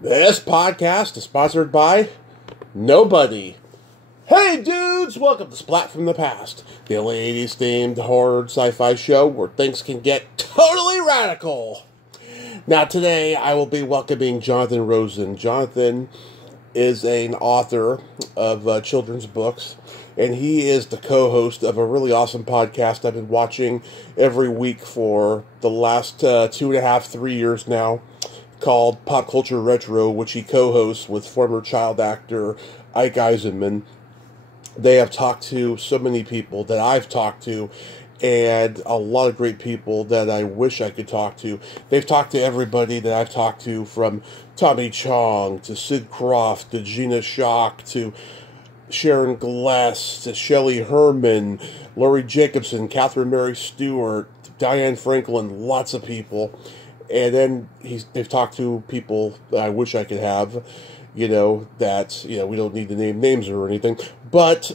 This podcast is sponsored by nobody. Hey dudes, welcome to Splat from the Past, the only 80s themed horror sci-fi show where things can get totally radical. Now today I will be welcoming Jonathan Rosen. Jonathan is an author of children's books, and he is the co-host of a really awesome podcast I've been watching every week for the last 2.5, 3 years now, called Pop Culture Retro, which he co-hosts with former child actor Ike Eisenman. They have talked to so many people that I've talked to, and a lot of great people that I wish I could talk to. They've talked to everybody that I've talked to, from Tommy Chong to Sid Croft to Gina Shock to Sharon Glass to Shelley Herman, Laurie Jacobson, Catherine Mary Stewart, Diane Franklin, lots of people. And then they've talked to people that I wish I could have, we don't need to name names or anything. But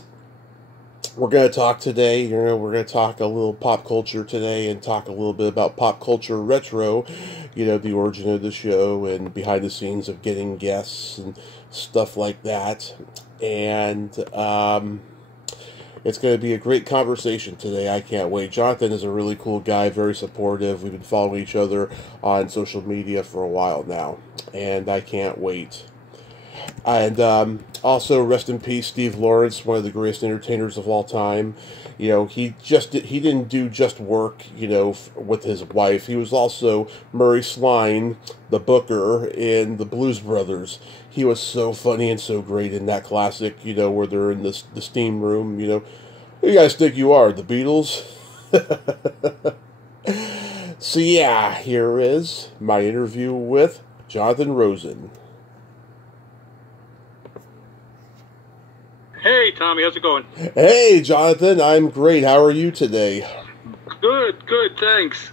we're going to talk today, we're going to talk a little pop culture today and talk a little bit about Pop Culture Retro, the origin of the show and behind the scenes of getting guests and stuff like that. And it's going to be a great conversation today. I can't wait. Jonathan is a really cool guy, very supportive. We've been following each other on social media for a while now, and I can't wait. And also, rest in peace, Steve Lawrence, one of the greatest entertainers of all time. He didn't do just work, with his wife. He was also Murray Sline, the booker in the Blues Brothers. He was so funny and so great in that classic, where they're in the steam room, Who you guys think you are, the Beatles? So yeah, here is my interview with Jonathan Rosen. Hey, Tommy, how's it going? Hey, Jonathan, I'm great. How are you today? Good, thanks.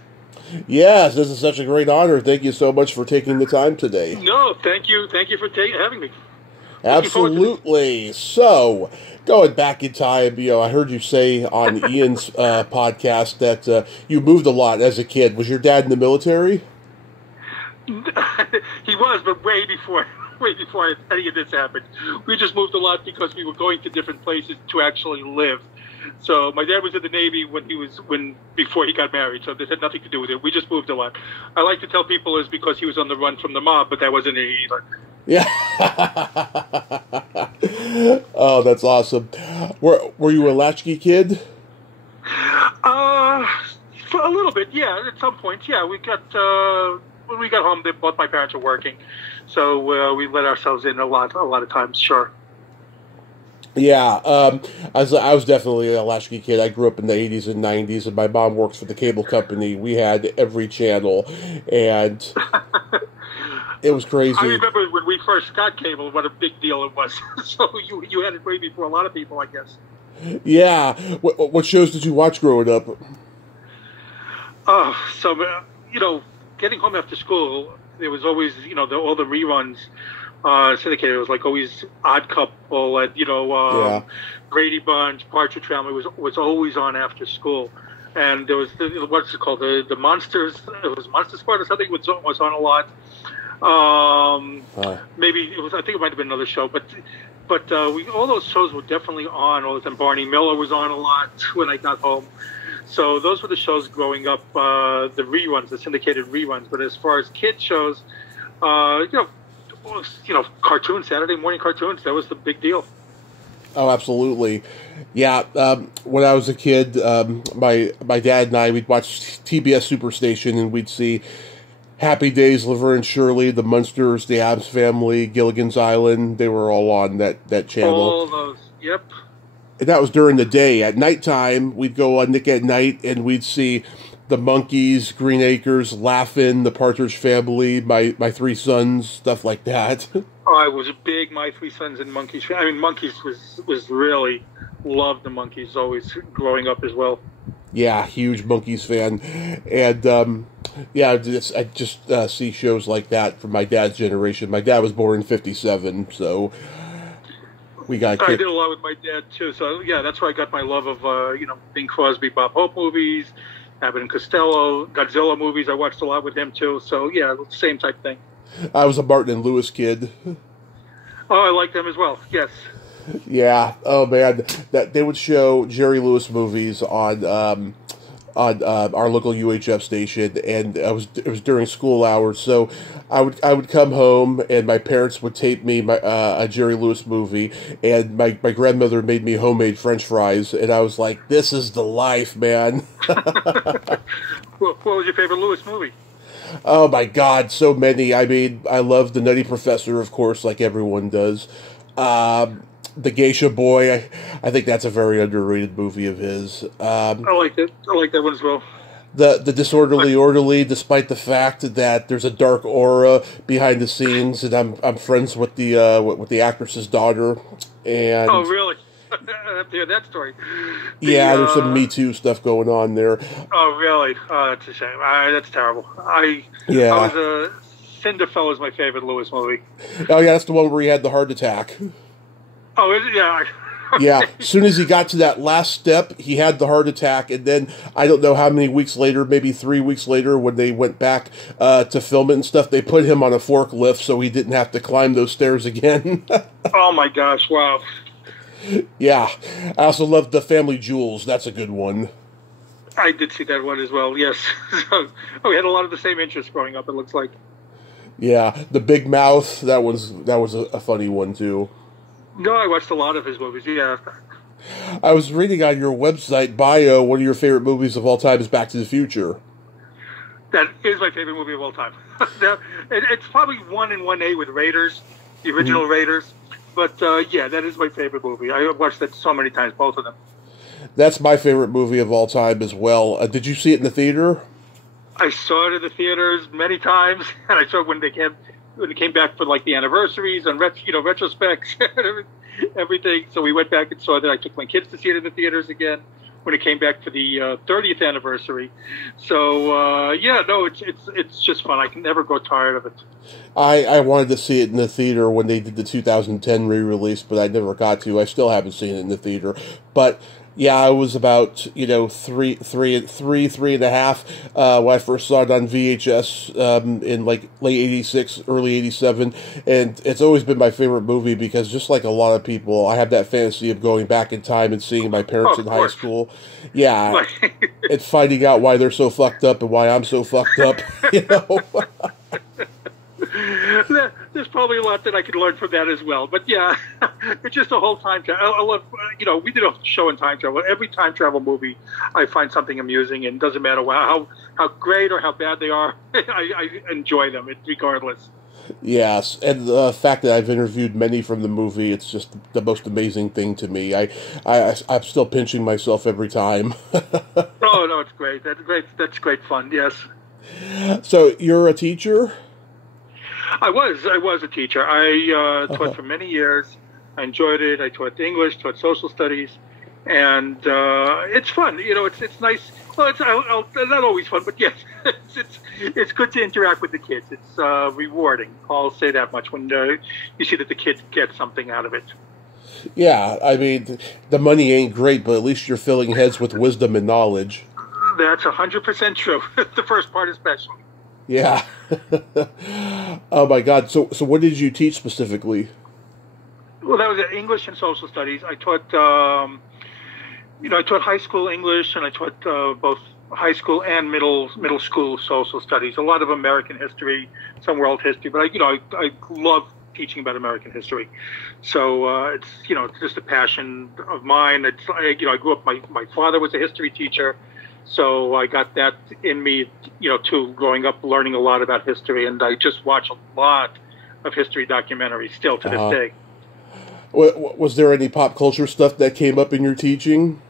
Yes, this is such a great honor. Thank you so much for taking the time today. No, thank you for having me. Absolutely. So, going back in time, I heard you say on Ian's podcast that you moved a lot as a kid. Was your dad in the military? He was, but way before any of this happened. We just moved a lot because we were going to different places to actually live. So my dad was in the Navy before he got married, so this had nothing to do with it. We just moved a lot. I like to tell people it's because he was on the run from the mob, but that wasn't it either. Yeah. Oh, that's awesome. Were you a latchkey kid? For a little bit, yeah. At some point, yeah. We got when we got home, both my parents were working, so we let ourselves in a lot of times. Sure. Yeah, I was definitely a latchkey kid. I grew up in the 80s and 90s, and my mom works for the cable company. We had every channel, and it was crazy. I remember when we first got cable, what a big deal it was. So you had it way before a lot of people, I guess. Yeah. What shows did you watch growing up? Getting home after school, there was always, all the reruns. Syndicated. It was like always Odd Couple, and Brady Bunch, Partridge Family was always on after school, and there was what's it called, the Monsters. It was Monster Squad or something. Was on a lot. Maybe it was. I think it might have been another show, but all those shows were definitely on all the time. Barney Miller was on a lot when I got home. So those were the shows growing up, the reruns, the syndicated reruns. But as far as kids shows, cartoons, Saturday morning cartoons, that was the big deal. Oh, absolutely. Yeah, when I was a kid, my dad and I, we'd watch TBS Superstation, and we'd see Happy Days, Laverne and Shirley, The Munsters, The Addams Family, Gilligan's Island. They were all on that channel. All those, yep. And that was during the day. At nighttime, we'd go on Nick at Night, and we'd see the Monkees, Green Acres, Laugh-In, The Partridge Family, My Three Sons, stuff like that. Oh, I was a big My Three Sons and Monkees fan. I mean, Monkees was really loved the Monkees always growing up as well. Yeah, huge Monkees fan. And, I just see shows like that from my dad's generation. My dad was born in 1957, so we got I did a lot with my dad, too. So, yeah, that's where I got my love of, Bing Crosby, Bob Hope movies, Abbott and Costello, Godzilla movies. I watched a lot with him, too. So, yeah, same type thing. I was a Martin and Lewis kid. Oh, I like them as well. Yes. Yeah. Oh man, that they would show Jerry Lewis movies on our local UHF station, and it was during school hours, so I would come home, and my parents would tape me a Jerry Lewis movie, and my grandmother made me homemade French fries, and I was like, "This is the life, man." What was your favorite Lewis movie? Oh my God, so many. I mean, I love The Nutty Professor, of course, like everyone does. The Geisha Boy, I think that's a very underrated movie of his. I like that. I like that one as well. The Disorderly Orderly, despite the fact that there's a dark aura behind the scenes, and I'm friends with the actress's daughter. And oh, really? I have to hear that story. There's some Me Too stuff going on there. Oh, really? Oh, that's a shame. That's terrible. I was Cinderfella is my favorite Lewis movie. Oh yeah, that's the one where he had the heart attack. Oh, is it? Yeah. Yeah, as soon as he got to that last step, he had the heart attack, and then I don't know how many weeks later, maybe 3 weeks later, when they went back to film it and stuff, they put him on a forklift so he didn't have to climb those stairs again. Oh my gosh! Wow. Yeah, I also loved The Family Jewels. That's a good one. I did see that one as well. Yes. We had a lot of the same interests growing up. It looks like. Yeah, The Big Mouth. That was a funny one too. No, I watched a lot of his movies, yeah. I was reading on your website bio, one of your favorite movies of all time is Back to the Future. That is my favorite movie of all time. It's probably 1 and 1A with Raiders, the original Raiders. But, yeah, that is my favorite movie. I watched that so many times, both of them. That's my favorite movie of all time as well. Did you see it in the theater? I saw it in the theaters many times, and I saw it when it came back for like the anniversaries and retrospects and everything. So we went back and saw that. I took my kids to see it in the theaters again when it came back for the 30th anniversary. So it's just fun. I can never grow tired of it. I wanted to see it in the theater when they did the 2010 re-release, but I never got to. I still haven't seen it in the theater, but. Yeah, I was about, three and a half when I first saw it on VHS in like late 86, early 87. And it's always been my favorite movie because just like a lot of people, I have that fantasy of going back in time and seeing my parents in high school. Yeah, and finding out why they're so fucked up and why I'm so fucked up, There's probably a lot that I could learn from that as well. But yeah, it's just a whole time travel. I love, we did a show in time travel. Every time travel movie, I find something amusing, and it doesn't matter how great or how bad they are. I enjoy them regardless. Yes, and the fact that I've interviewed many from the movie, it's just the most amazing thing to me. I'm still pinching myself every time. Oh, no, it's great. That's great fun, yes. So, you're a teacher? I was a teacher. I taught for many years. I enjoyed it. I taught English, taught social studies, and it's fun. It's nice. Well, it's not always fun, but yes, it's good to interact with the kids. It's rewarding. I'll say that much when you see that the kids get something out of it. Yeah, I mean, the money ain't great, but at least you're filling heads with wisdom and knowledge. That's 100% true. The first part especially. Yeah. Oh my God. So what did you teach specifically? Well, that was English and social studies. I taught, I taught high school English, and I taught both high school and middle school social studies. A lot of American history, some world history, but I love teaching about American history. So it's just a passion of mine. I grew up. My father was a history teacher. So I got that in me, too, growing up, learning a lot about history, and I just watch a lot of history documentaries still to this day. Was there any pop culture stuff that came up in your teaching?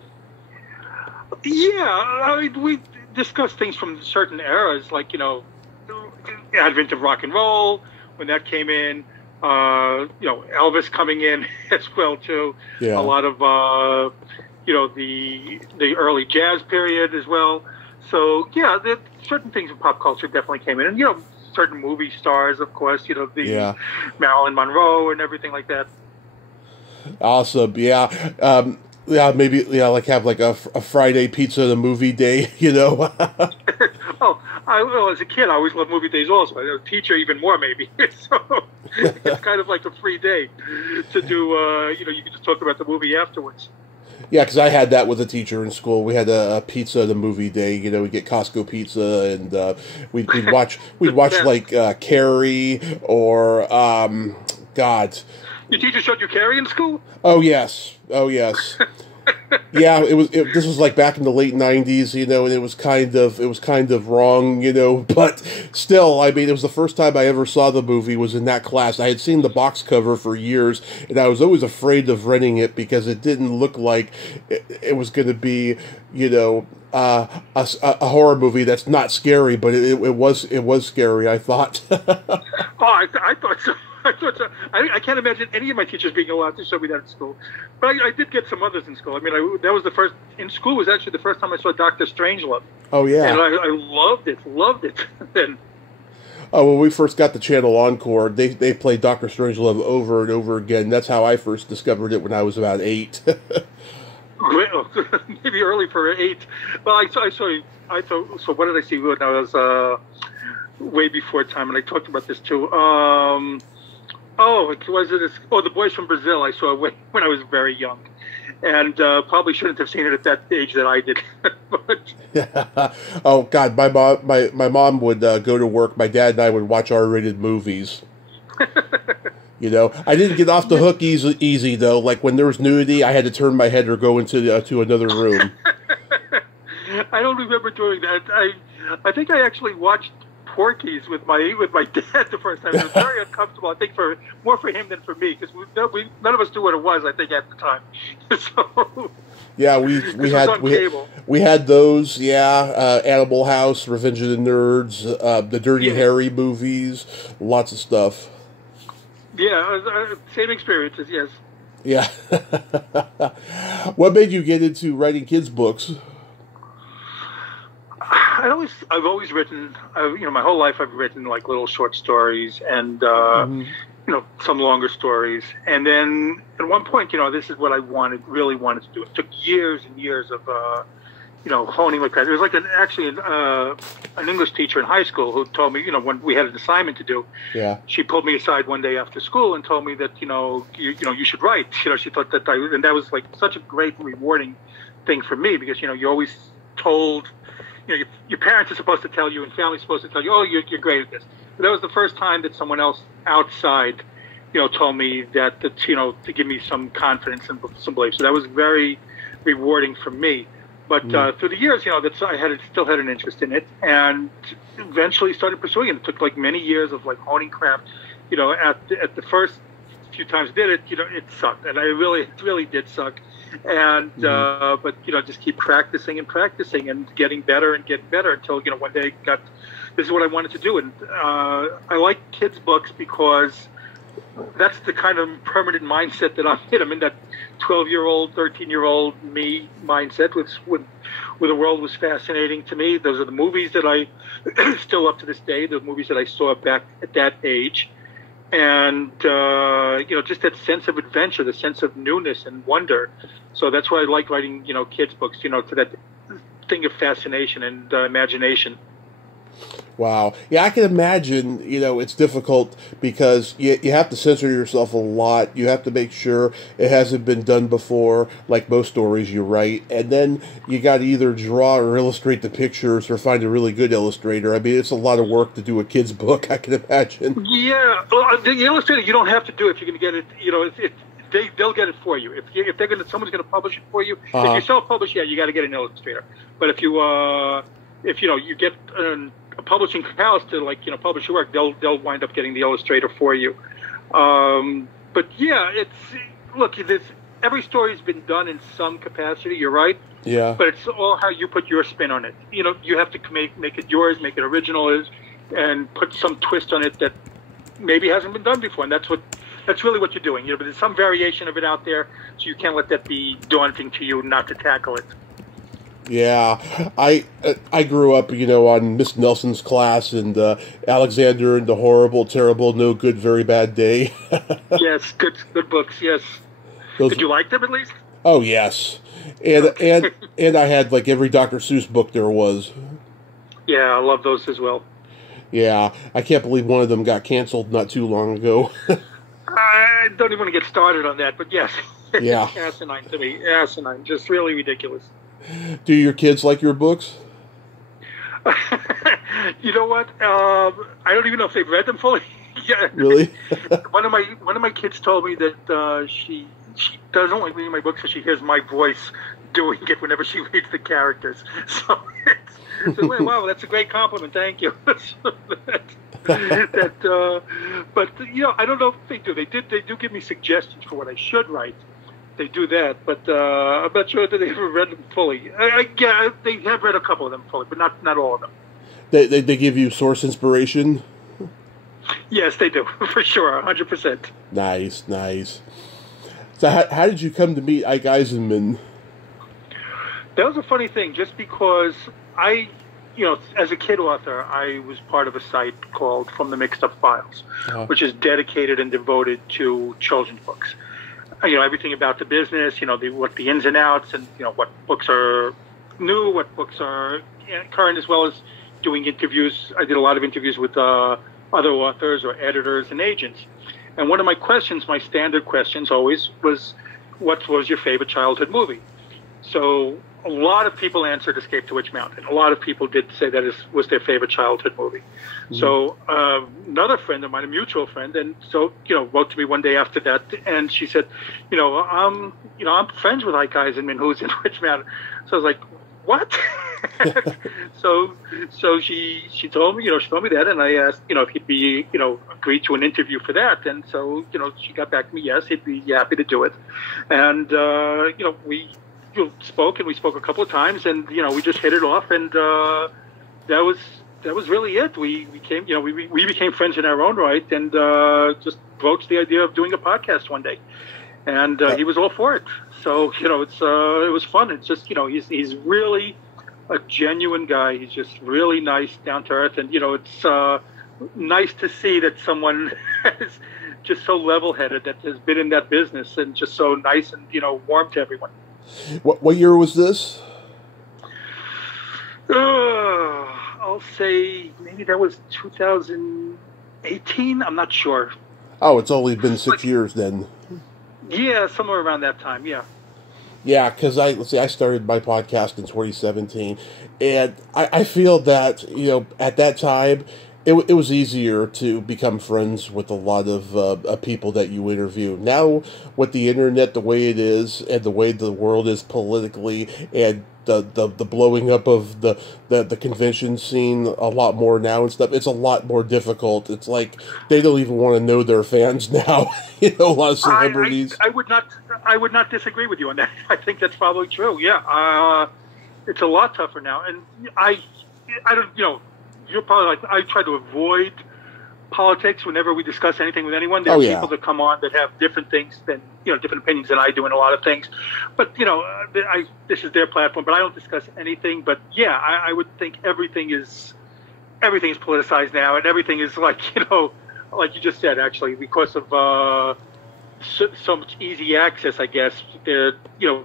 Yeah, we discussed things from certain eras, like, advent of rock and roll, when that came in, Elvis coming in as well, too. Yeah. A lot of... the early jazz period as well. So, yeah, certain things in pop culture definitely came in. And, certain movie stars, of course, Marilyn Monroe and everything like that. Awesome, yeah. Yeah, maybe, yeah, like have like a Friday pizza and a movie day, you know? Well, as a kid, I always loved movie days also. As a teacher, even more, maybe. So it's kind of like a free day to do, you can just talk about the movie afterwards. Yeah, because I had that with a teacher in school. We had a pizza and a movie day. You know, we'd get Costco pizza, and we'd watch like Carrie or God. Your teacher showed you Carrie in school? Oh yes. Yeah, this was like back in the late '90s, you know, and it was kind of wrong, you know, but still, I mean, it was the first time I ever saw the movie was in that class. I had seen the box cover for years, and I was always afraid of renting it because it didn't look like it was going to be, you know, a horror movie that's not scary, but it was scary, I thought. I thought so. I can't imagine any of my teachers being allowed to show me that at school. But I did get some others in school. I mean, that was the first, in school was actually the first time I saw Dr. Strangelove. Oh, yeah. And I loved it. Then. Oh, when we first got the channel Encore, they played Dr. Strangelove over and over again. That's how I first discovered it when I was about 8. Well, maybe early for 8. Well, I saw, so what did I see when I was way before time? And I talked about this too. The Boys from Brazil. I saw when I was very young, and probably shouldn't have seen it at that age that I did. But, oh God, my mom would go to work. My dad and I would watch R-rated movies. You know, I didn't get off the hook easy though. Like when there was nudity, I had to turn my head or go into to another room. I don't remember doing that. I think I actually watched Porky's with my dad the first time. It was very uncomfortable. I think more for him than for me because none of us knew what it was. I think at the time. So yeah, we had those. Yeah, Animal House, Revenge of the Nerds, the Dirty Harry movies, lots of stuff. Yeah, same experiences. Yes. Yeah. What made you get into writing kids' books? I've always written, my whole life I've written like little short stories and, some longer stories. And then at one point, this is what I really wanted to do. It took years and years of, honing my craft. It was like an English teacher in high school who told me, when we had an assignment to do, she pulled me aside one day after school and told me that, you should write. She thought that and that was like such a great rewarding thing for me because, you're always told, your parents are supposed to tell you and family's supposed to tell you, oh, you're great at this. But that was the first time that someone else outside, told me that to give me some confidence and some belief. So that was very rewarding for me. But through the years, I still had an interest in it and eventually started pursuing it. It took like many years of like honing craft. At the first few times I did it, it sucked. And it really did suck. And but just keep practicing and getting better until one day this is what I wanted to do. And I like kids books because that's the kind of permanent mindset that I'm in. I'm in that 12-year-old, 13-year-old me mindset, when the world was fascinating to me. Those are the movies that I still up to this day, the movies that I saw back at that age. And, just that sense of adventure, the sense of newness and wonder. So that's why I like writing, kids' books, to that thing of fascination and imagination. Wow. Yeah, I can imagine, it's difficult because you have to censor yourself a lot. You have to make sure it hasn't been done before, like most stories you write. And then you got to either draw or illustrate the pictures or find a really good illustrator. I mean, it's a lot of work to do a kid's book, I can imagine. Yeah. Well, the illustrator, you don't have to do it if you're going to get it, they'll get it for you. If someone's going to publish it for you. If you self-publish, you got to get an illustrator. But if you get a publishing house to publish your work, they'll wind up getting the illustrator for you. But yeah, every story's been done in some capacity. You're right. Yeah. But it's all how you put your spin on it. You have to make it yours, make it original, and put some twist on it that maybe hasn't been done before. And that's really what you're doing. But there's some variation of it out there, so you can't let that be daunting to you not to tackle it. Yeah, I grew up, on Miss Nelson's class and Alexander and the Horrible, Terrible, No Good, Very Bad Day. Yes, good books. Yes. Did you like them at least? Oh yes, and I had like every Dr. Seuss book there was. Yeah, I love those as well. Yeah, I can't believe one of them got canceled not too long ago. I don't even want to get started on that, but yes, Yeah. it's asinine to me. Asinine, just really ridiculous. Do your kids like your books? You know what? I don't even know if they've read them fully. Yeah. Really? One of my kids told me that she doesn't like reading my books because she hears my voice doing it whenever she reads the characters. So, wow, that's a great compliment. Thank you. But I don't know if they do. They do give me suggestions for what I should write. They do that, but I'm not sure that they've ever read them fully. Yeah, they have read a couple of them fully, but not all of them. They give you source inspiration? Yes, they do, for sure, 100%. Nice. So how did you come to meet Ike Eisenman? That was a funny thing, just because as a kid author, I was part of a site called From the Mixed Up Files, which is dedicated and devoted to children's books. Everything about the business, what the ins and outs, and what books are new, what books are current, as well as doing interviews. I did a lot of interviews with other authors or editors and agents. And one of my questions, my standard questions always was, what was your favorite childhood movie? So a lot of people answered Escape to Witch Mountain. A lot of people did say that was their favorite childhood movie. Mm-hmm. So another friend of mine, a mutual friend, and so wrote to me one day after that, and she said, I'm friends with Ike Eisenman, who's in Witch Mountain. So I was like, what? so she told me, that, and I asked, if he'd be, agreed to an interview for that, and so she got back to me, yes, he'd be happy to do it, and we spoke a couple of times, and we just hit it off, and that was really it. We became we became friends in our own right, and just broached the idea of doing a podcast one day, and he was all for it. So it was fun. It's just he's really a genuine guy. He's just really nice, down to earth, and it's nice to see that someone is just so level headed, that has been in that business, and just so nice and warm to everyone. What year was this? I'll say maybe that was 2018. I'm not sure. Oh, it's only been 6 years then. Yeah, somewhere around that time. Yeah. Yeah, because I started my podcast in 2017, and I feel that at that time it was easier to become friends with a lot of people that you interview. Now, with the internet the way it is, and the way the world is politically, and the blowing up of the convention scene a lot more now and stuff, it's a lot more difficult. It's like they don't even want to know their fans now. A lot of celebrities. I would not disagree with you on that. I think that's probably true. Yeah, it's a lot tougher now, and I don't. You're probably like, I try to avoid politics whenever we discuss anything with anyone. There are people that come on that have different things than, different opinions than I do in a lot of things. But, this is their platform, but I don't discuss anything. But yeah, I would think everything is politicized now, and everything is like, like you just said, actually, because of so much easy access, I guess, they're,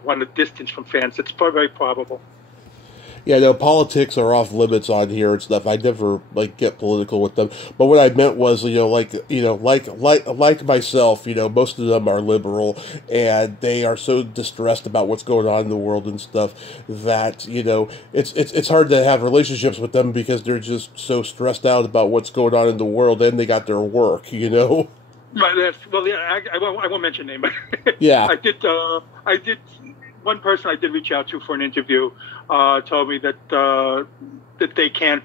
want to distance from fans. It's very probable. Yeah, no, politics are off limits on here and stuff. I never get political with them. But what I meant was, like myself, most of them are liberal, and they are so distressed about what's going on in the world and stuff that it's hard to have relationships with them, because they're just so stressed out about what's going on in the world, and they got their work, Right. Well, yeah, I won't mention name, but yeah, I did. One person I did reach out to for an interview told me that they can't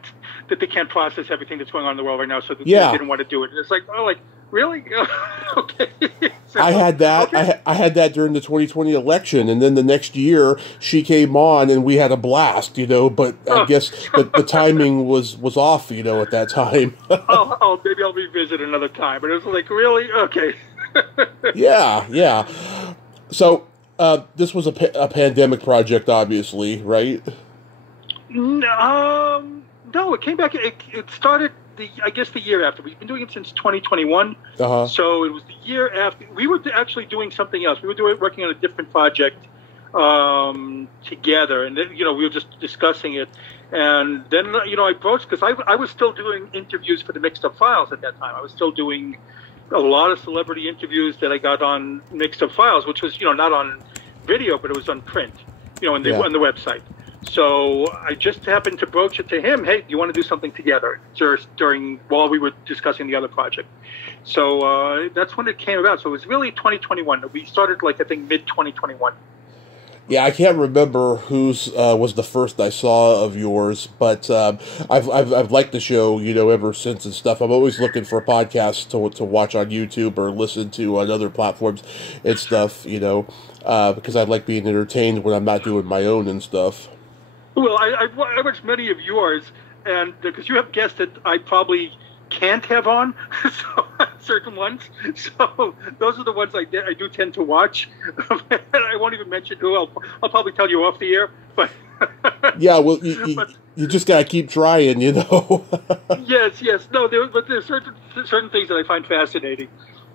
process everything that's going on in the world right now, so they didn't want to do it. And it's like, really? Okay. So, I had that. Okay. I had that during the 2020 election, and then the next year she came on, and we had a blast, But I guess the timing was off, at that time. Maybe I'll revisit another time. But it was like, really? Okay. Yeah. So. This was a pandemic project, obviously, right? No, it came back. It started the year after. We've been doing it since 2021. Uh-huh. So it was the year after. We were actually doing something else. We were working on a different project together, and then, we were just discussing it, and then I broached, because I was still doing interviews for the Mixed Up Files at that time. I was still doing a lot of celebrity interviews that I got on Mixed Up Files, which was not on video, but it was on print, on the website. So I just happened to broach it to him. Hey, do you want to do something together? Just while we were discussing the other project. So that's when it came about. So it was really 2021. We started I think mid 2021. Yeah, I can't remember whose was the first I saw of yours, but I've liked the show, ever since and stuff. I'm always looking for podcasts to watch on YouTube or listen to on other platforms and stuff, because I like being entertained when I'm not doing my own and stuff. Well, I watched many of yours, and because you have guests that I probably can't have on, so certain ones. So those are the ones I do tend to watch. I won't even mention who. I'll probably tell you off the air. But yeah, well, you just gotta keep trying, Yes. No, there's certain things that I find fascinating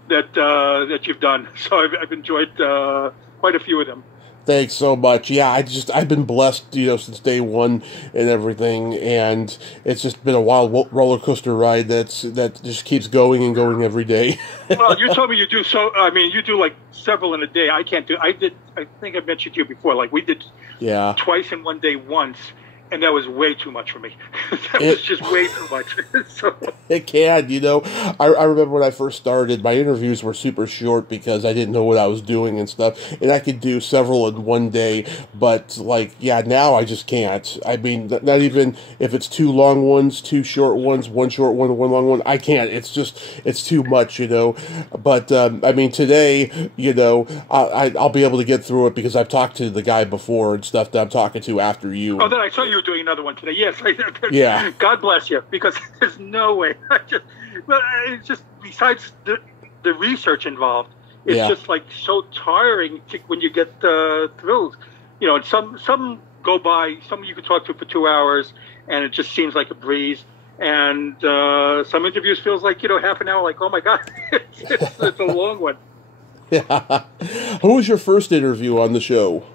that you've done. So I've enjoyed quite a few of them. Thanks so much. Yeah, I've been blessed, since day one and everything, and it's just been a wild roller coaster ride that just keeps going and going every day. Well, you told me you do you do like several in a day. I can't do. I think I mentioned to you before. We did twice in one day once. And that was way too much for me. Was just way too much. So. It can, I remember when I first started, my interviews were super short because I didn't know what I was doing and stuff. And I could do several in one day. But, now I just can't. I mean, not even if it's two long ones, two short ones, one short one, one long one. I can't. It's too much, But, today, I'll be able to get through it because I've talked to the guy before and stuff that I'm talking to after you. Oh, then I saw you were doing another one today. Yes. Yeah. God bless you, because there's no way. It's just besides the research involved, it's just so tiring when you get through. And some go by. Some you could talk to for 2 hours, and it just seems like a breeze. And some interviews feels like half an hour. Like, oh my God, it's a long one. Yeah. Who was your first interview on the show?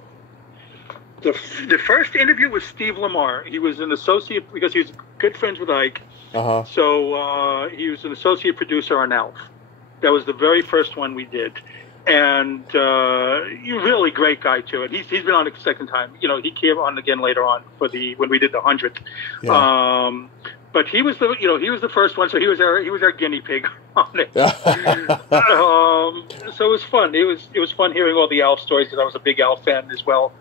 The first interview was Steve Lamar. He was an associate, because he was good friends with Ike. Uh-huh. So he was an associate producer on ALF. That was the very first one we did. And really great guy, too. And he's been on a second time. He came on again later on when we did the 100th. Yeah. But he was the first one, so he was our guinea pig on it. So it was fun. It was fun hearing all the ALF stories, because I was a big ALF fan as well.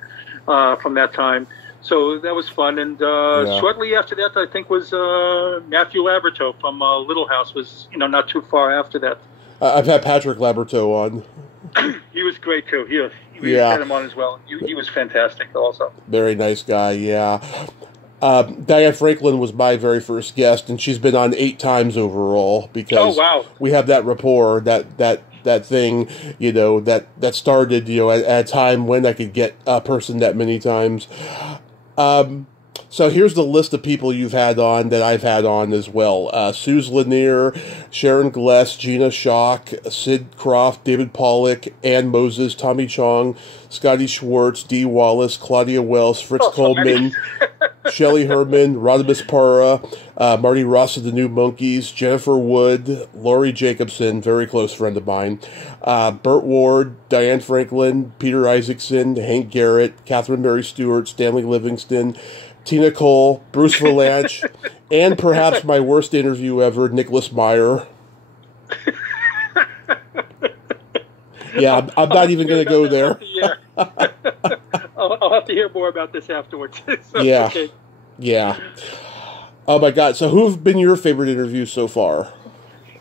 From that time. So that was fun. And shortly after that, I think, was Matthew Laberto from Little House, was, not too far after that. I've had Patrick Laberto on. He was great, too. We had him on as well. He was fantastic also. Very nice guy, yeah. Diane Franklin was my very first guest, and she's been on 8 times overall, because we have that rapport, that thing, that started, at a time when I could get a person that many times. So here's the list of people you've had on that I've had on as well. Suze Lanier, Sharon Gless, Gina Schock, Sid Croft, David Pollock, Ann Moses, Tommy Chong, Scotty Schwartz, Dee Wallace, Claudia Wells, Fritz Coleman, Shelley Herman, Rodimus Para, Marty Ross of the New Monkees, Jennifer Wood, Laurie Jacobson, very close friend of mine, Burt Ward, Diane Franklin, Peter Isaacson, Hank Garrett, Catherine Mary Stewart, Stanley Livingston, Tina Cole, Bruce Valanche, and perhaps my worst interview ever, Nicholas Meyer. Yeah, I'm not even going to go there. I'll have to hear more about this afterwards. So, yeah. Okay. Yeah. Oh, my God. So who've been your favorite interviews so far?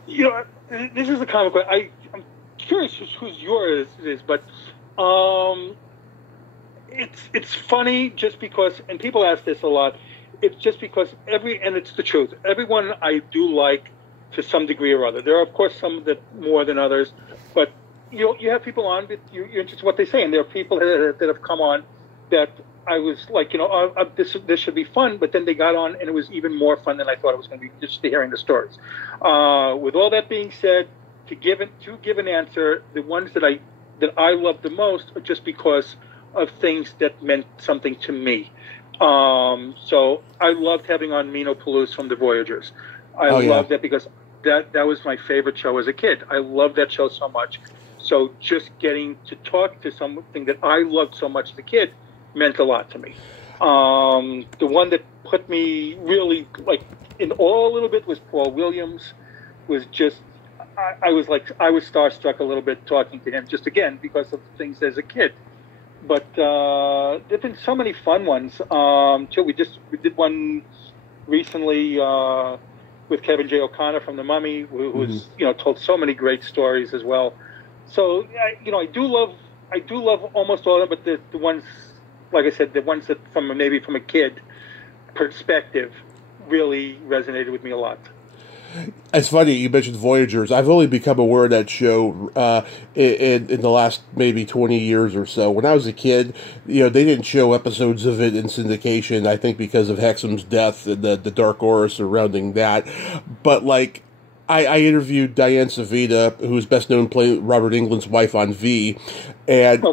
This is a comic book. I'm curious who's yours is, but it's funny just because, and people ask this a lot, it's just because and it's the truth. Everyone I do like to some degree or other. There are, of course, some that more than others, but you have people on that you're interested in what they say, and there are people that have come on that I was like, this should be fun, but then they got on and it was even more fun than I thought it was going to be, just hearing the stories. With all that being said, to give an answer, the ones that I love the most are just because of things that meant something to me. So I loved having on Mino Palouse from the Voyagers. I loved that because that was my favorite show as a kid. I loved that show so much. So just getting to talk to something that I loved so much as a kid meant a lot to me. The one that put me really like in awe a little bit was Paul Williams. Was just I was starstruck a little bit talking to him, just again because of things as a kid. But there've been so many fun ones. Too. We did one recently with Kevin J. O'Connor from The Mummy, who's told so many great stories as well. So I do love almost all of them, but the ones, like I said, the ones that from a kid perspective really resonated with me a lot. It's funny you mentioned Voyagers. I've only become aware of that show in the last maybe 20 years or so. When I was a kid, they didn't show episodes of it in syndication, I think because of Hexam's death and the dark aura surrounding that. But like, I interviewed Diane Savita, who's best known playing Robert Englund's wife on V, and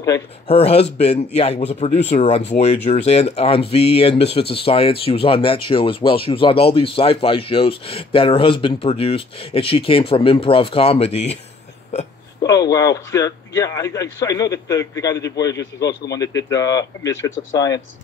her husband, he was a producer on Voyagers and on V and Misfits of Science. She was on that show as well. She was on all these sci-fi shows that her husband produced, and she came from improv comedy. Oh, wow. Yeah, I know that the guy that did Voyagers is also the one that did Misfits of Science.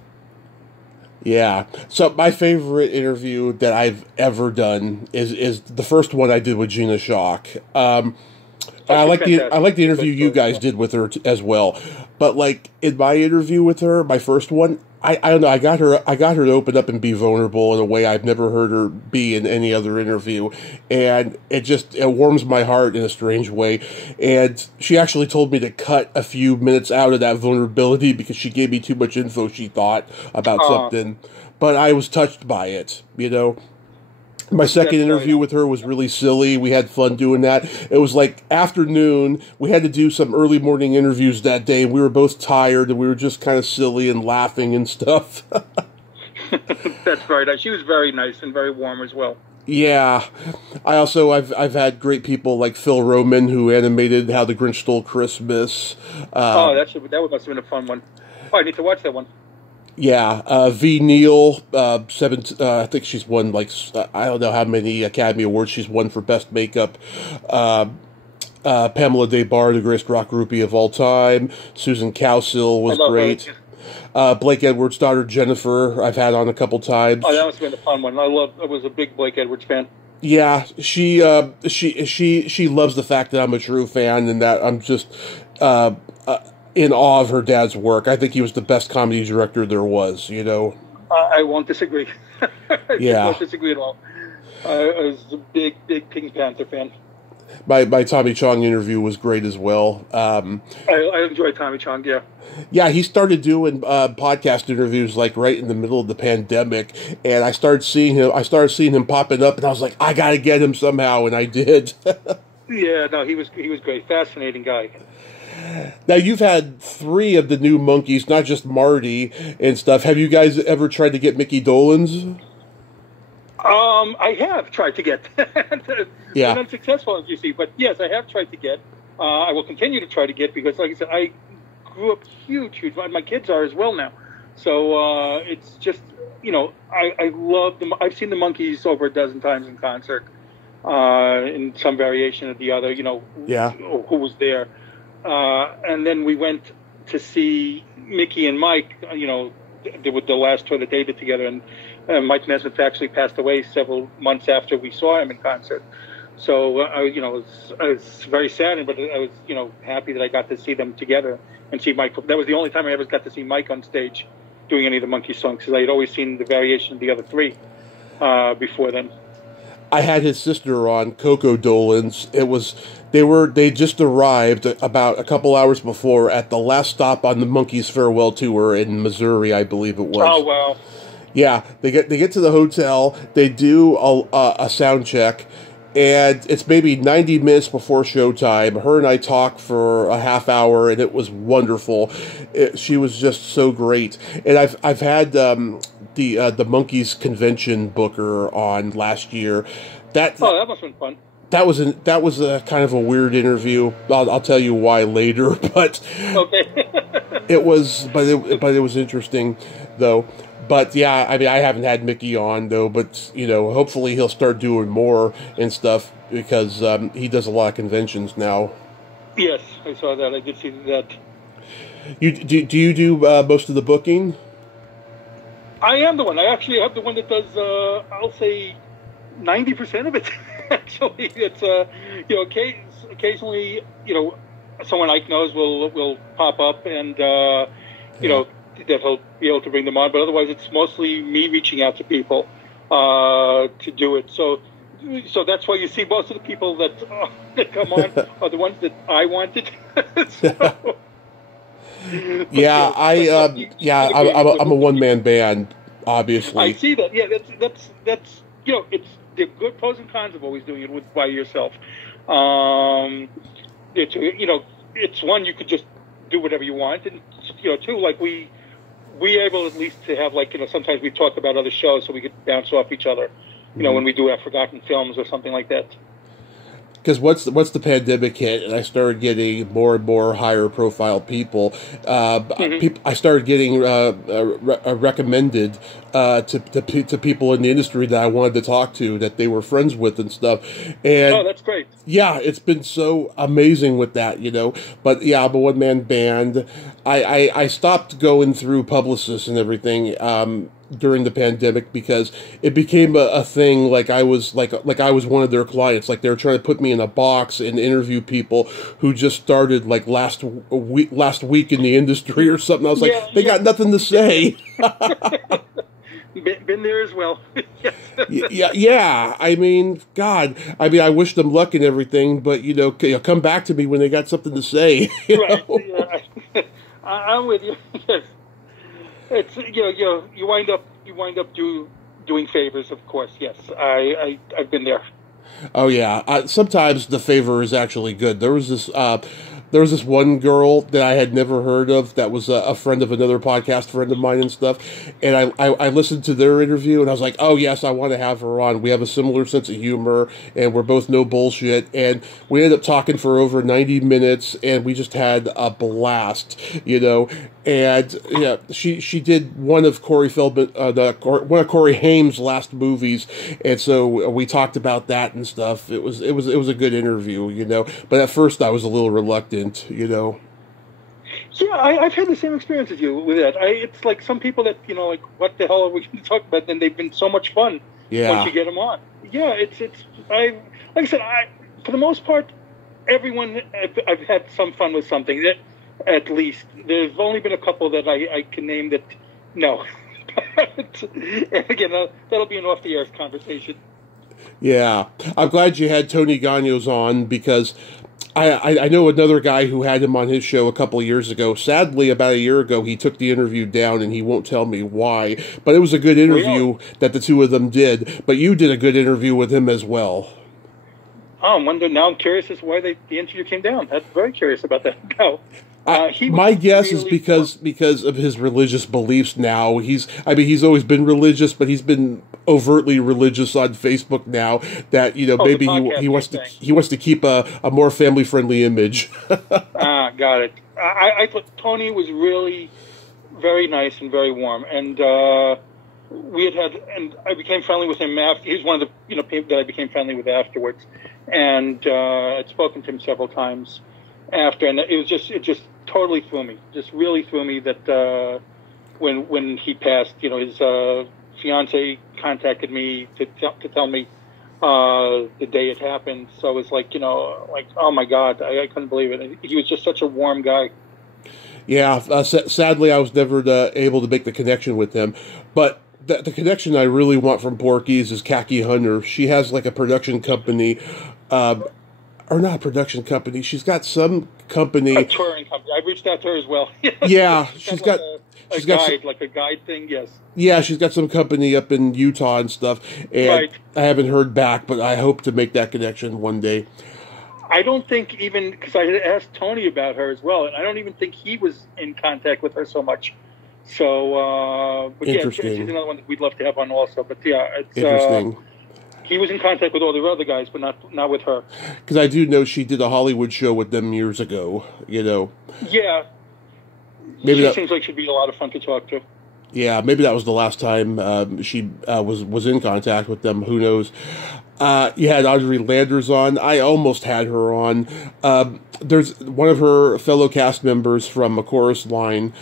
Yeah. So my favorite interview that I've ever done is the first one I did with Gina Schock. I like the interview you guys did with her as well. But like in my interview with her, my first one, I don't know, I got her to open up and be vulnerable in a way I've never heard her be in any other interview, and it warms my heart in a strange way. And she actually told me to cut a few minutes out of that vulnerability because she gave me too much info, she thought, about something. But I was touched by it, My second interview with her was really silly. We had fun doing that. It was like afternoon. We had to do some early morning interviews that day. We were both tired, and we were just kind of silly and laughing and stuff. That's right. She was very nice and very warm as well. Yeah. I've had great people like Phil Roman, who animated How the Grinch Stole Christmas. That must have been a fun one. Oh, I need to watch that one. Yeah, V. Neal, I think she's won, I don't know how many Academy Awards she's won for Best Makeup. Pamela Des Barres, the greatest rock groupie of all time. Susan Cowsill was great. Blake Edwards' daughter, Jennifer, I've had on a couple times. Oh, that must have been a fun one. I was a big Blake Edwards fan. Yeah, she loves the fact that I'm a true fan and that I'm just... in awe of her dad's work. I think he was the best comedy director there was, I won't disagree. I won't disagree at all. I was a big Pink Panther fan. My Tommy Chong interview was great as well. I enjoyed Tommy Chong, yeah. Yeah, he started doing podcast interviews right in the middle of the pandemic, and I started seeing him popping up, and I was like, I gotta get him somehow, and I did. Yeah, no, he was great. Fascinating guy. Now, you've had 3 of the new monkeys, not just Marty and stuff. Have you guys ever tried to get Mickey Dolenz? I have tried to get. Yeah. Been unsuccessful, as you see. But yes, I have tried to get. I will continue to try to get because, like I said, I grew up huge. My kids are as well now. So it's just, I love them. I've seen the Monkees over a dozen times in concert, in some variation of the other, Yeah. Who was there. And then we went to see Mickey and Mike, with the last tour that they did together. And Mike Nesmith actually passed away several months after we saw him in concert. So, I was very saddened, but I was, happy that I got to see them together and see Mike. That was the only time I ever got to see Mike on stage doing any of the Monkey songs, because I had always seen the variation of the other 3 before then. I had his sister on, Coco Dolenz. They just arrived about a couple hours before at the last stop on the Monkees farewell tour in Missouri, I believe it was. Oh, wow. Yeah, they get to the hotel, they do a sound check, and it's maybe 90 minutes before showtime. Her and I talked for a half hour, and it was wonderful. She was just so great. And I've had the Monkees convention booker on last year. That must have been fun. That was a kind of a weird interview. I'll tell you why later, but okay. It was, but it was interesting, though. But yeah, I mean, I haven't had Mickey on though. But hopefully he'll start doing more and stuff because he does a lot of conventions now. Yes, I saw that. I did see that. Do you do most of the booking? I am the one. I actually have the one that does. I'll say 90% of it. Actually, it's occasionally someone Ike knows will pop up and that he'll be able to bring them on. But otherwise, it's mostly me reaching out to people to do it. So that's why you see most of the people that come on are the ones that I wanted. I'm a one-man band, obviously. I see that. Yeah, that's it's the good pros and cons of always doing it by yourself. It's one, you could just do whatever you want, and two, like we able at least to have sometimes we talk about other shows so we could bounce off each other. When we do have forgotten films or something like that. Because once the pandemic hit and I started getting more and more higher profile people, I started getting recommended to people in the industry that I wanted to talk to, that they were friends with and stuff. And that's great. Yeah, it's been so amazing with that, But yeah, I'm a one man band. I stopped going through publicists and everything during the pandemic because it became a thing. Like I was I was one of their clients. Like they were trying to put me in a box and interview people who just started like last week in the industry or something. I was like, they got nothing to say. Been there as well. Yeah. I mean, God. I mean, I wish them luck and everything, but come back to me when they got something to say. Right. Yeah. I'm with you. Yes. It's you wind up doing favors, of course. Yes, I've been there. Oh yeah. Sometimes the favor is actually good. There was this one girl that I had never heard of that was a friend of another podcast friend of mine and stuff, and I listened to their interview and I was like, oh yes, I want to have her on. We have a similar sense of humor and we're both no bullshit, and we ended up talking for over 90 minutes and we just had a blast, and yeah, she did one of Corey Feldman, one of Corey Haim's last movies, and so we talked about that and stuff. It was a good interview, but at first I was a little reluctant. Yeah, I've had the same experience as you with that. It's like some people that like, what the hell are we going to talk about? Then they've been so much fun once you get them on. Yeah, like I said, for the most part, everyone I've had some fun with something. That at least there's only been a couple that I can name that no. And again, that'll be an off the air conversation. Yeah, I'm glad you had Tony Gagnos on because I know another guy who had him on his show a couple of years ago. Sadly, about a year ago, he took the interview down, and he won't tell me why. But it was a good interview that the two of them did. But you did a good interview with him as well. Oh, now I'm curious as to why the interview came down. I'm very curious about that. No. My guess is because of his religious beliefs now. He's always been religious, but he's been overtly religious on Facebook now. That maybe he wants to keep a more family friendly image. Got it. I thought Tony was really very nice and very warm, and and I became friendly with him after. He was one of the people that I became friendly with afterwards, and I'd spoken to him several times after, and it just totally threw me. Just really threw me that when he passed, his fiance contacted me to tell me the day it happened. So it was like oh my God, I couldn't believe it. He was just such a warm guy. Yeah, sadly I was never able to make the connection with him, but the connection I really want from Porky's is Khaki Hunter. She has like a production company. Or not a production company. She's got some company. A touring company. I reached out to her as well. Yeah, she's got a guide thing. Yes. Yeah, she's got some company up in Utah and stuff, and right. I haven't heard back, but I hope to make that connection one day. I don't think even because I had asked Tony about her as well, and I don't even think he was in contact with her so much. So, but yeah, she's another one that we'd love to have on also. But yeah, it's interesting. He was in contact with all the other guys, but not with her. Because I do know she did a Hollywood show with them years ago, Yeah. She seems like she'd be a lot of fun to talk to. Yeah, maybe that was the last time she was in contact with them. Who knows? You had Audrey Landers on. I almost had her on. There's one of her fellow cast members from A Chorus Line.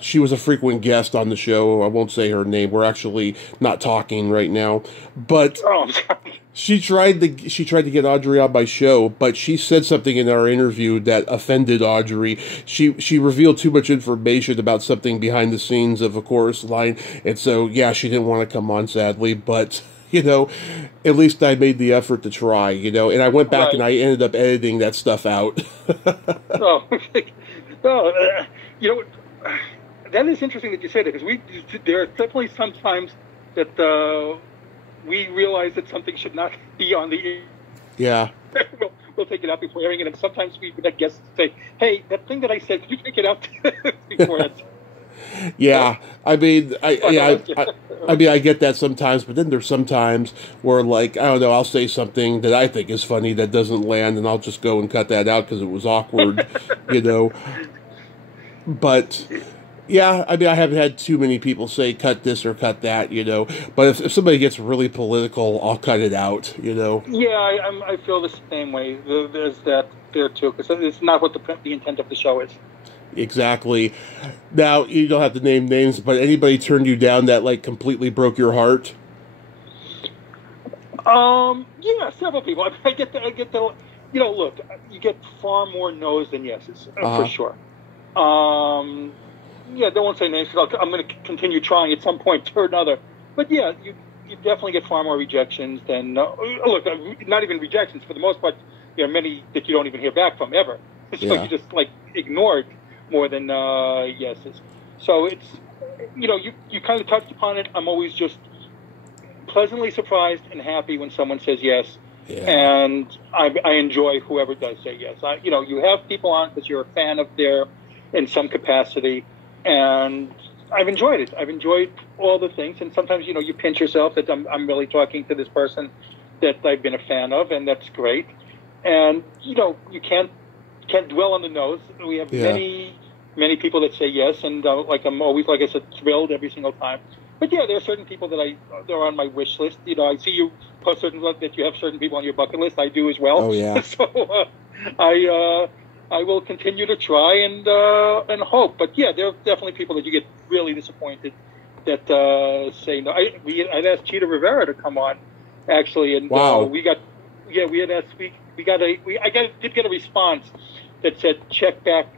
She was a frequent guest on the show. I won't say her name. We're actually not talking right now. But I'm sorry. She tried to get Audrey on my show, but she said something in our interview that offended Audrey. She revealed too much information about something behind the scenes of A Chorus Line, and so yeah, she didn't want to come on, sadly. But at least I made the effort to try, and I went back and I ended up editing that stuff out. Oh, that is interesting that you said it, because there are definitely some times that we realize that something should not be on the air. Yeah. We'll take it out before airing it, and sometimes we would have guests say, "Hey, that thing that I said, could you take it out before it?" Yeah, I get that sometimes, but then there's sometimes where, like, I don't know, I'll say something that I think is funny that doesn't land, and I'll just go and cut that out because it was awkward, But yeah, I haven't had too many people say cut this or cut that, But if somebody gets really political, I'll cut it out, Yeah, I feel the same way. There's that there too, because it's not what the intent of the show is. Exactly. Now, you don't have to name names, but anybody turned you down that, like, completely broke your heart? Yeah, several people. I get the, look, you get far more no's than yeses, for sure. Yeah, don't want to say names, because I'm going to continue trying at some point or another. But yeah, you definitely get far more rejections than, look, not even rejections, for the most part, many that you don't even hear back from ever. So you just, like, ignored more than yeses. So it's, you kind of touched upon it. I'm always just pleasantly surprised and happy when someone says yes. Yeah. And I enjoy whoever does say yes. You have people on because you're a fan of their, in some capacity, and I've enjoyed it. I've enjoyed all the things, and sometimes, you pinch yourself that I'm really talking to this person that I've been a fan of, and that's great. And, you can't dwell on the no's. We have many people that say yes, and I'm always, like I said, thrilled every single time. But yeah, there are certain people that they're on my wish list. I see you post that you have certain people on your bucket list. I do as well. Oh yeah. So I will continue to try and hope. But yeah, there are definitely people that you get really disappointed that say no. I'd asked Cheetah Rivera to come on, actually, and wow. we had asked I did get a response that said check back,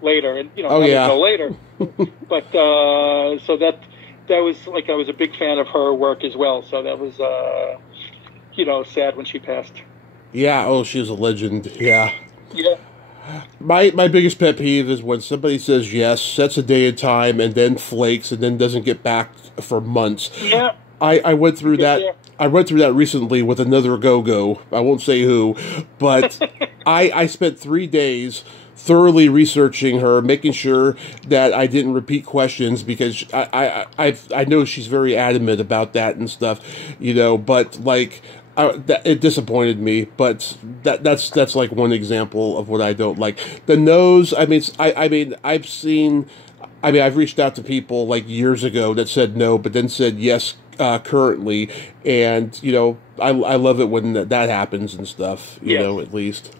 later, and go later. But so that was, like, I was a big fan of her work as well. So that was sad when she passed. Yeah. Oh, she was a legend. Yeah. Yeah. My biggest pet peeve is when somebody says yes, sets a day and time, and then flakes, and then doesn't get back for months. Yeah. I went through that. Yeah. I went through that recently with another go-go. I won't say who, but I spent 3 days thoroughly researching her, making sure that I didn't repeat questions, because I know she's very adamant about that and stuff, but, like, it disappointed me. But that's like one example of what I don't like. The no's, I've reached out to people, like, years ago that said no, but then said yes currently, and I love it when that happens and stuff. At least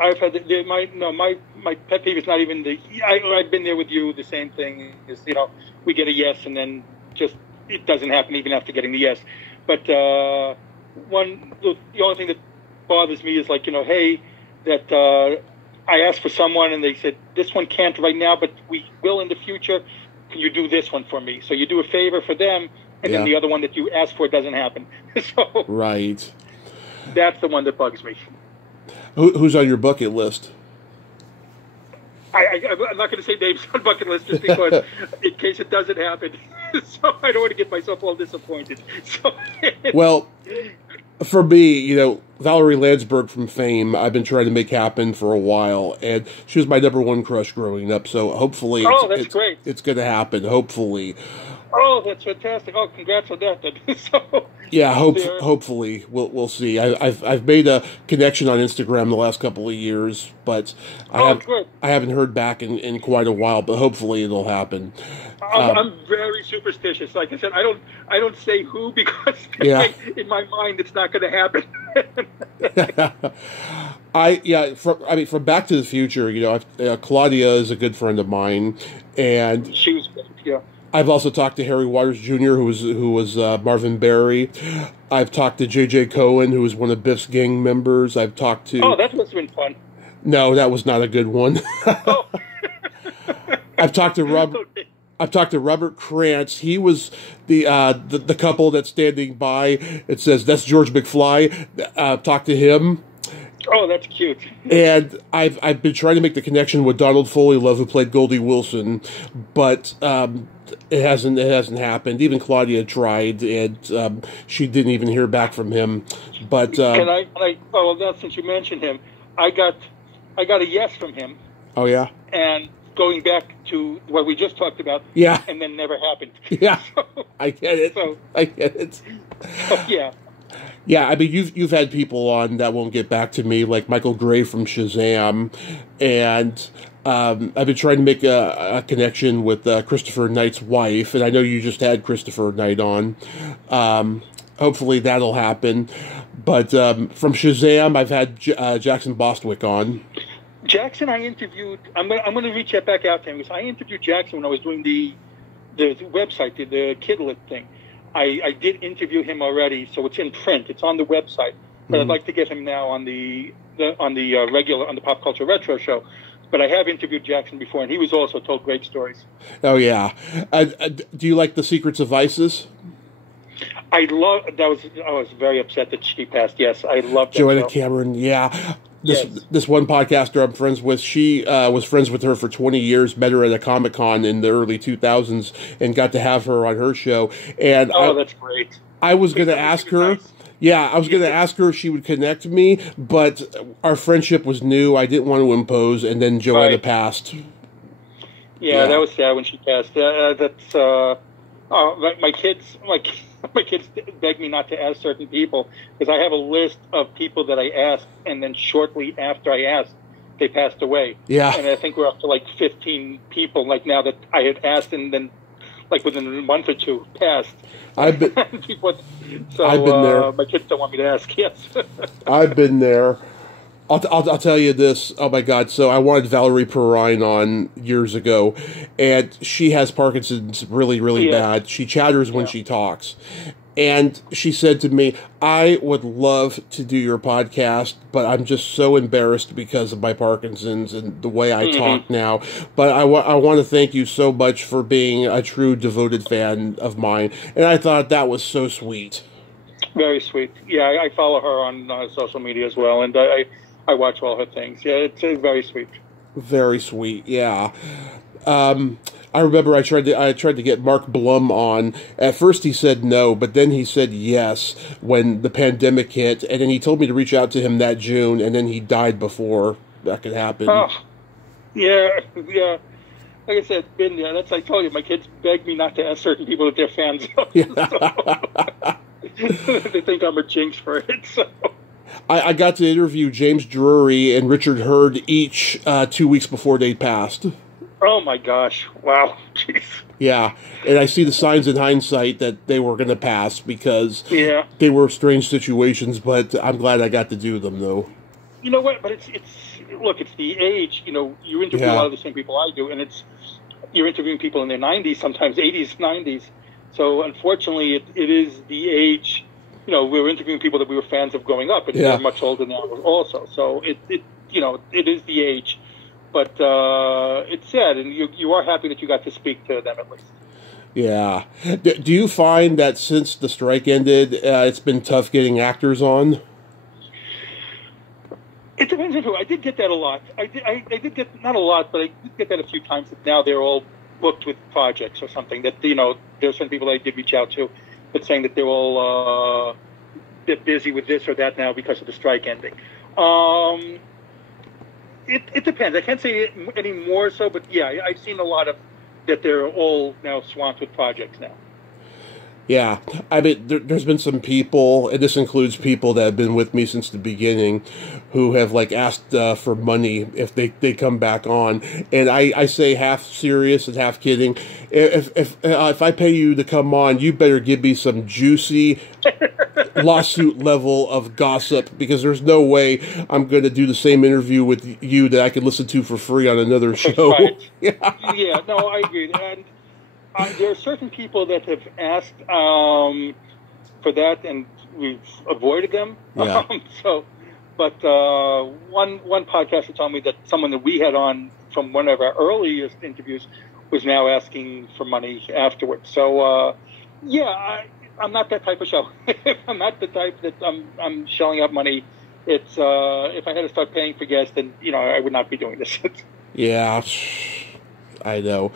I've had my pet peeve is not even I've been there with you. The same thing is, we get a yes and then just it doesn't happen even after getting the yes. But the only thing that bothers me is, like, hey, that I asked for someone and they said this one can't right now, but we will in the future. Can you do this one for me? So you do a favor for them, and then the other one that you asked for doesn't happen. So right, that's the one that bugs me. Who's on your bucket list? I'm not going to say names on bucket list just because in case it doesn't happen. So I don't want to get myself all disappointed. So well, for me, Valerie Landsberg from Fame, I've been trying to make happen for a while, and she was my #1 crush growing up. So hopefully, that's great. It's going to happen. Hopefully. Oh, that's fantastic! Oh, congrats on that. Then. So, Yeah, hopefully we'll see. I've made a connection on Instagram the last couple of years, but good. I haven't heard back in quite a while. But hopefully it'll happen. I'm very superstitious. Like I said, I don't say who because in my mind it's not going to happen. From Back to the Future, Claudia is a good friend of mine, and she was great. Yeah. I've also talked to Harry Waters Jr., who was Marvin Berry. I've talked to J.J. Cohen, who was one of Biff's gang members. I've talked to... Oh, that must have been fun. No, that was not a good one. Oh. I've talked to Robert... Okay. I've talked to Robert Krantz. He was the couple that's standing by. It says, that's George McFly. I've talked to him. Oh, that's cute. And I've been trying to make the connection with Donald Foley-Love, who played Goldie Wilson, but it hasn't happened. Even Claudia tried, and she didn't even hear back from him. But now since you mentioned him, I got a yes from him. Oh yeah. And going back to what we just talked about, yeah, and then never happened. Yeah, I get it. I get it. Yeah. Yeah, I mean, you've had people on that won't get back to me, like Michael Gray from Shazam, and I've been trying to make a connection with Christopher Knight's wife, and I know you just had Christopher Knight on. Hopefully that'll happen. But from Shazam, I've had Jackson Bostwick on. Jackson, I interviewed. I'm going to reach back out to him because I interviewed Jackson when I was doing the website, the Kidlet thing. I did interview him already, so it's in print. It's on the website, but I'd like to get him now on the Pop Culture Retro show. But I have interviewed Jackson before, and he was also told great stories. Oh yeah, do you like The Secrets of ISIS? I was very upset that she passed. Yes, I loved that Joanna show. Cameron. Yeah. This one podcaster I'm friends with, she was friends with her for 20 years, met her at a Comic-Con in the early 2000s, and got to have her on her show. And that's great. I was going to ask her... Nice. Yeah, I was going to ask her if she would connect me, but our friendship was new. I didn't want to impose, and then Joanna passed. Yeah, that was sad when she passed. My kids beg me not to ask certain people because I have a list of people that I asked, and then shortly after I asked, they passed away. Yeah, and I think we're up to like 15 people like now that I had asked, and then like within a month or two passed. I've been there. My kids don't want me to ask. Yes, I've been there. I'll tell you this. Oh my God! So I wanted Valerie Perrine on years ago, and she has Parkinson's really, really bad. She chatters when she talks, and she said to me, "I would love to do your podcast, but I'm just so embarrassed because of my Parkinson's and the way I talk now. But I want to thank you so much for being a true devoted fan of mine." And I thought that was so sweet. Very sweet. Yeah, I follow her on social media as well, and I watch all her things. Yeah, it's very sweet. Very sweet. Yeah. I remember I tried to get Mark Blum on. At first he said no, but then he said yes when the pandemic hit, and then he told me to reach out to him that June, and then he died before that could happen. Oh, yeah. Like I said, been there. That's like I told you, my kids beg me not to ask certain people that they're fans of. Yeah. They think I'm a jinx for it. So. I got to interview James Drury and Richard Hurd each 2 weeks before they passed. Oh my gosh! Wow, jeez. Yeah, and I see the signs in hindsight that they were going to pass because they were strange situations. But I'm glad I got to do them, though. You know what? But it's the age. You know, you interview a lot of the same people I do, and you're interviewing people in their 90s, sometimes 80s, 90s. So unfortunately, it is the age. You know, we were interviewing people that we were fans of growing up, and they're much older now also. So it is the age. But it's sad, and you are happy that you got to speak to them at least. Yeah. Do you find that since the strike ended, it's been tough getting actors on? It depends on who. I did get that a lot. I did get, not a lot, but I did get that a few times. That now they're all booked with projects or something. That, you know, there's some people I did reach out to, but saying that they're all bit busy with this or that now because of the strike ending. It depends. I can't say any more so, but yeah, I've seen a lot of that they're all now swamped with projects now. Yeah, I mean, there's been some people, and this includes people that have been with me since the beginning, who have like asked for money if they come back on, and I say half serious and half kidding. If I pay you to come on, you better give me some juicy lawsuit level of gossip, because there's no way I'm going to do the same interview with you that I could listen to for free on another show. Right. Yeah, no, I agree. And there are certain people that have asked for that, and we've avoided them. Yeah. But one podcaster told me that someone that we had on from one of our earliest interviews was now asking for money afterwards. So, I'm not that type of show. I'm not the type that I'm shelling out money. It's if I had to start paying for guests, then I would not be doing this. Yeah, I know.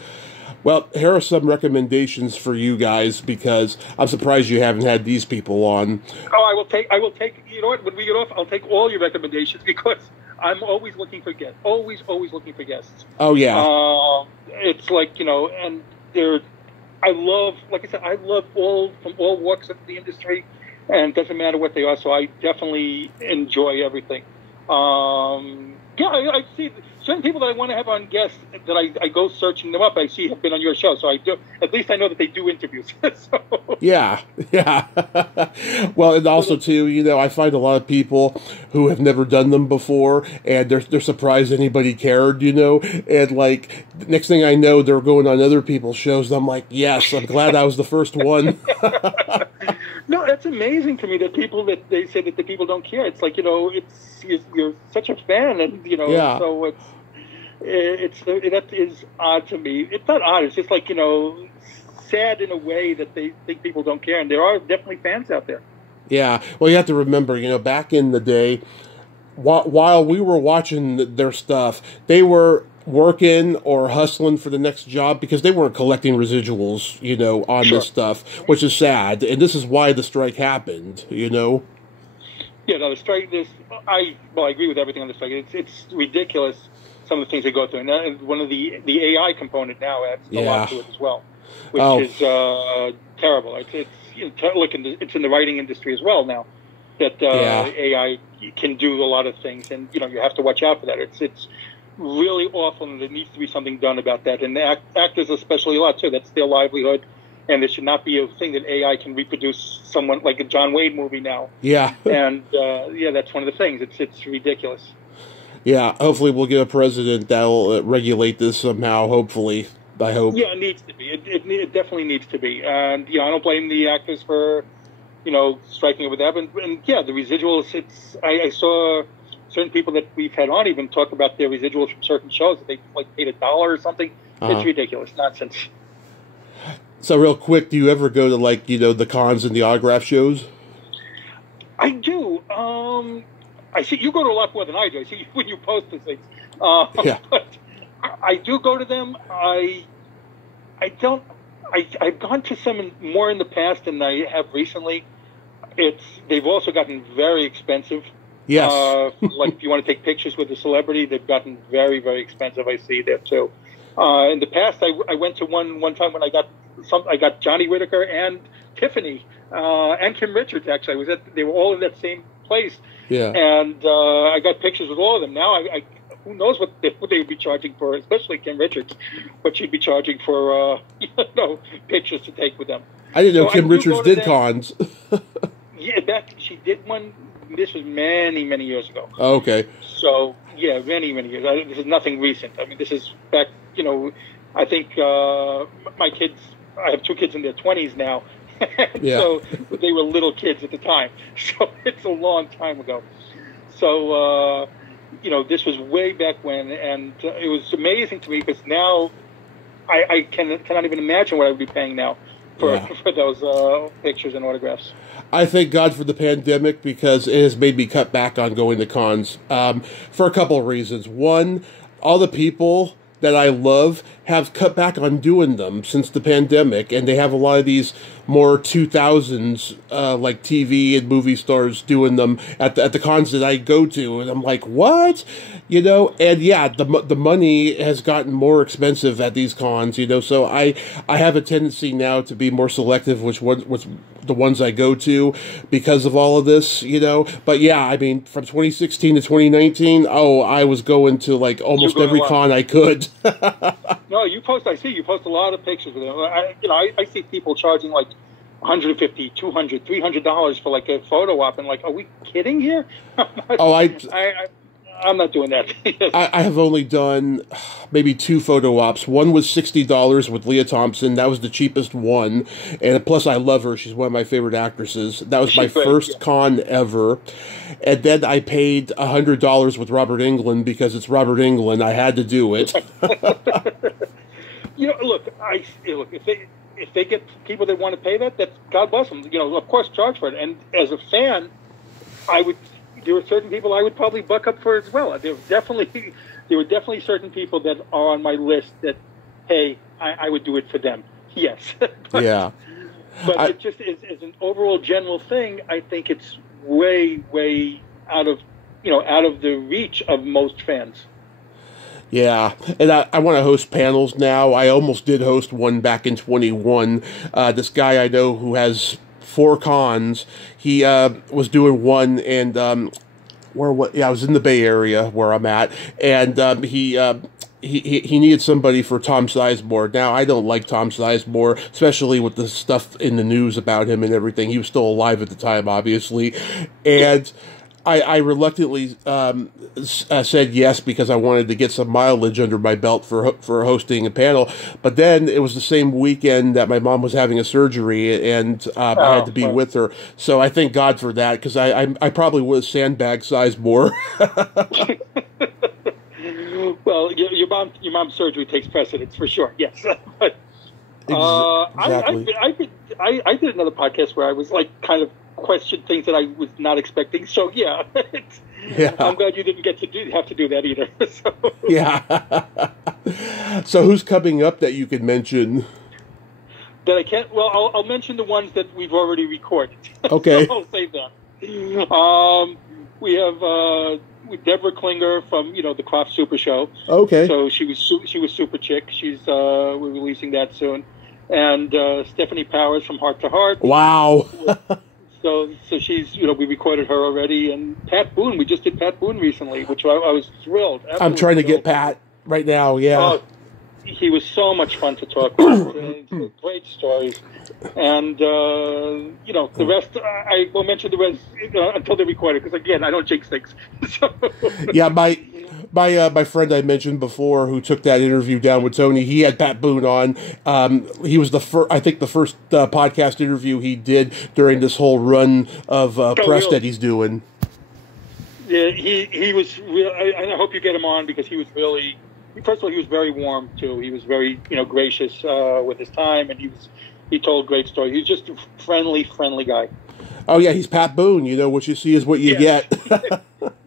Well, here are some recommendations for you guys, because I'm surprised you haven't had these people on. Oh, I will take. You know what? When we get off, I'll take all your recommendations, because I'm always looking for guests. Always looking for guests. Oh yeah. It's like and they're. I love all from all walks of the industry, and it doesn't matter what they are. So I definitely enjoy everything. I see certain people that I want to have on guests that I go searching them up. I see have been on your show, so I do. At least I know that they do interviews. So. Yeah. Well, and also too, I find a lot of people who have never done them before, and they're surprised anybody cared, and like next thing I know, they're going on other people's shows. And I'm like, yes, I'm glad I was the first one. No, that's amazing to me that they say that the people don't care. It's like you're such a fan, and yeah. So that is odd to me. It's not odd. It's just like sad in a way that they think people don't care, and there are definitely fans out there. Yeah, well, you have to remember, back in the day, while we were watching their stuff, they were working or hustling for the next job, because they weren't collecting residuals, on Sure. this stuff, which is sad, and this is why the strike happened, Yeah, no, the strike. I agree with everything on the strike. It's ridiculous, some of the things they go through, and one of the AI component now adds a lot to it as well, which is terrible. It's in the writing industry as well now that AI can do a lot of things, and you have to watch out for that. It's really awful, and there needs to be something done about that. And the actors especially a lot too. That's their livelihood. And there should not be a thing that AI can reproduce someone like a John Wayne movie now. Yeah. And, that's one of the things. It's ridiculous. Yeah, hopefully we'll get a president that'll regulate this somehow, hopefully. I hope. Yeah, it needs to be. It definitely needs to be. And, I don't blame the actors for, striking it with that. And the residuals, I saw certain people that we've had on even talk about their residuals from certain shows that they, paid $1 or something. Uh-huh. It's ridiculous. Nonsense. So real quick, do you ever go to the cons and the autograph shows? I do. I see you go to a lot more than I do. I see when you post these things. Yeah. But I do go to them. I've gone to some more in the past than I have recently. They've also gotten very expensive. Yes. If you want to take pictures with a celebrity, they've gotten very, very expensive. I see that too. In the past, I went to one time when I got Johnny Whitaker and Tiffany and Kim Richards. Actually, they were all in that same place. Yeah. And I got pictures with all of them. Now, who knows what they would be charging for, especially Kim Richards, what she'd be charging for pictures to take with them. I didn't know Kim Richards did cons. Yeah, she did one. This was many, many years ago. Oh, okay. So, yeah, many, many years. This is nothing recent. I mean, this is back, I think my kids, I have 2 kids in their 20s now. Yeah. So they were little kids at the time. So it's a long time ago. So, this was way back when, and it was amazing to me because now I cannot even imagine what I would be paying now for those pictures and autographs. I thank God for the pandemic because it has made me cut back on going to cons for a couple of reasons. One, all the people that I love have cut back on doing them since the pandemic, and they have a lot of these more 2000s like TV and movie stars doing them at the cons that I go to, and I'm like, what? You know, and yeah, the money has gotten more expensive at these cons, you know, so I have a tendency now to be more selective which the ones I go to because of all of this, you know. But yeah, I mean, from 2016 to 2019, I was going to like almost every con I could. No, you post a lot of pictures of them. I see people charging like $150, $200, $300 for like a photo op, and like, are we kidding here? I'm not doing that. I have only done maybe 2 photo ops. One was $60 with Leah Thompson. That was the cheapest one. And plus, I love her. She's one of my favorite actresses. That was my first con ever. And then I paid $100 with Robert Englund because it's Robert Englund. I had to do it. Look, if they get people that want to pay that, that's God bless them. You know, of course, charge for it. And as a fan, there were certain people I would probably buck up for as well. There were definitely certain people that are on my list that, hey, I would do it for them. Yes. Yeah. But it just is an overall general thing. I think it's way, way out of the reach of most fans. Yeah, and I want to host panels now. I almost did host one back in 21. This guy I know who has 4 cons, he was doing one, and I was in the Bay Area where I'm at, and he needed somebody for Tom Sizemore. Now, I don't like Tom Sizemore, especially with the stuff in the news about him and everything. He was still alive at the time, obviously, and I reluctantly said yes because I wanted to get some mileage under my belt for hosting a panel. But then it was the same weekend that my mom was having a surgery, and I had to be with her. So I thank God for that, because I probably would have sandbagged Sizemore. Well, your mom's surgery takes precedence for sure. Yes, but exactly. I did another podcast where I was like kind of questioned things that I was not expecting. So yeah, I'm glad you didn't have to do that either. So. Yeah. So who's coming up that you could mention? That I can't. Well, I'll mention the ones that we've already recorded. Okay. So I'll save that. We have Deborah Klinger from the Kraft Super Show. Okay. So she was Super Chick. We're releasing that soon. And Stephanie Powers from Heart to Heart. Wow. So she's, we recorded her already. And Pat Boone, we just did Pat Boone recently, which I was thrilled. I'm trying to get Pat right now, yeah. He was so much fun to talk with. Great stories. And, the rest, I will mention the rest until they record it, because, again, I don't jinx things. So. Yeah, my friend I mentioned before who took that interview down with Tony, he had Pat Boone on. He was the first podcast interview he did during this whole run of press that he's doing. Yeah, he was real. I hope you get him on, because he was really... First of all, he was very warm too. He was very, gracious with his time, and he told great stories. He was just a friendly guy. Oh yeah, he's Pat Boone. What you see is what you get.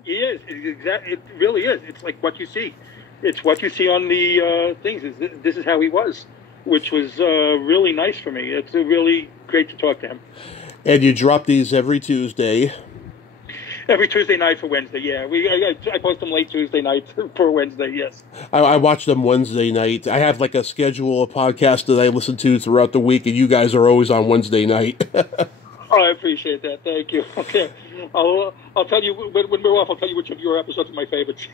He is. It really is. It's like what you see. It's what you see on the things. This is how he was, which was really nice for me. It's really great to talk to him. And you drop these every Tuesday. Every Tuesday night for Wednesday, yeah. I post them late Tuesday night for Wednesday, yes. I watch them Wednesday night. I have like a schedule of podcasts that I listen to throughout the week, and you guys are always on Wednesday night. I appreciate that. Thank you. Okay. I'll tell you, when we're off, I'll tell you which of your episodes are my favorites.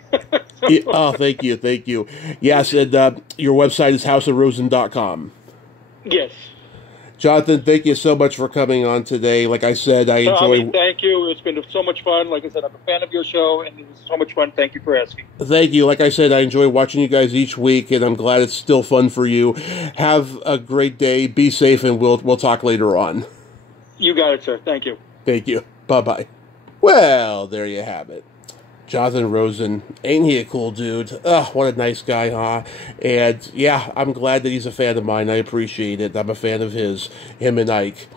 Yeah, oh, thank you. Yes, and your website is houseofrosen.com. Yes. Jonathan, thank you so much for coming on today. Like I said, I enjoy... thank you. It's been so much fun. Like I said, I'm a fan of your show, and it was so much fun. Thank you for asking. Thank you. Like I said, I enjoy watching you guys each week, and I'm glad it's still fun for you. Have a great day. Be safe, and we'll talk later on. You got it, sir. Thank you. Thank you. Bye-bye. Well, there you have it. Jonathan Rosen, ain't he a cool dude? Ugh, what a nice guy, huh? And yeah, I'm glad that he's a fan of mine. I appreciate it. I'm a fan of him and Ike.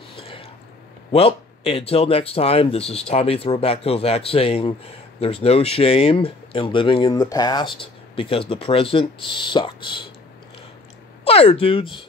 Well, until next time, this is Tommy Throwback Kovac saying there's no shame in living in the past, because the present sucks. fire, dudes.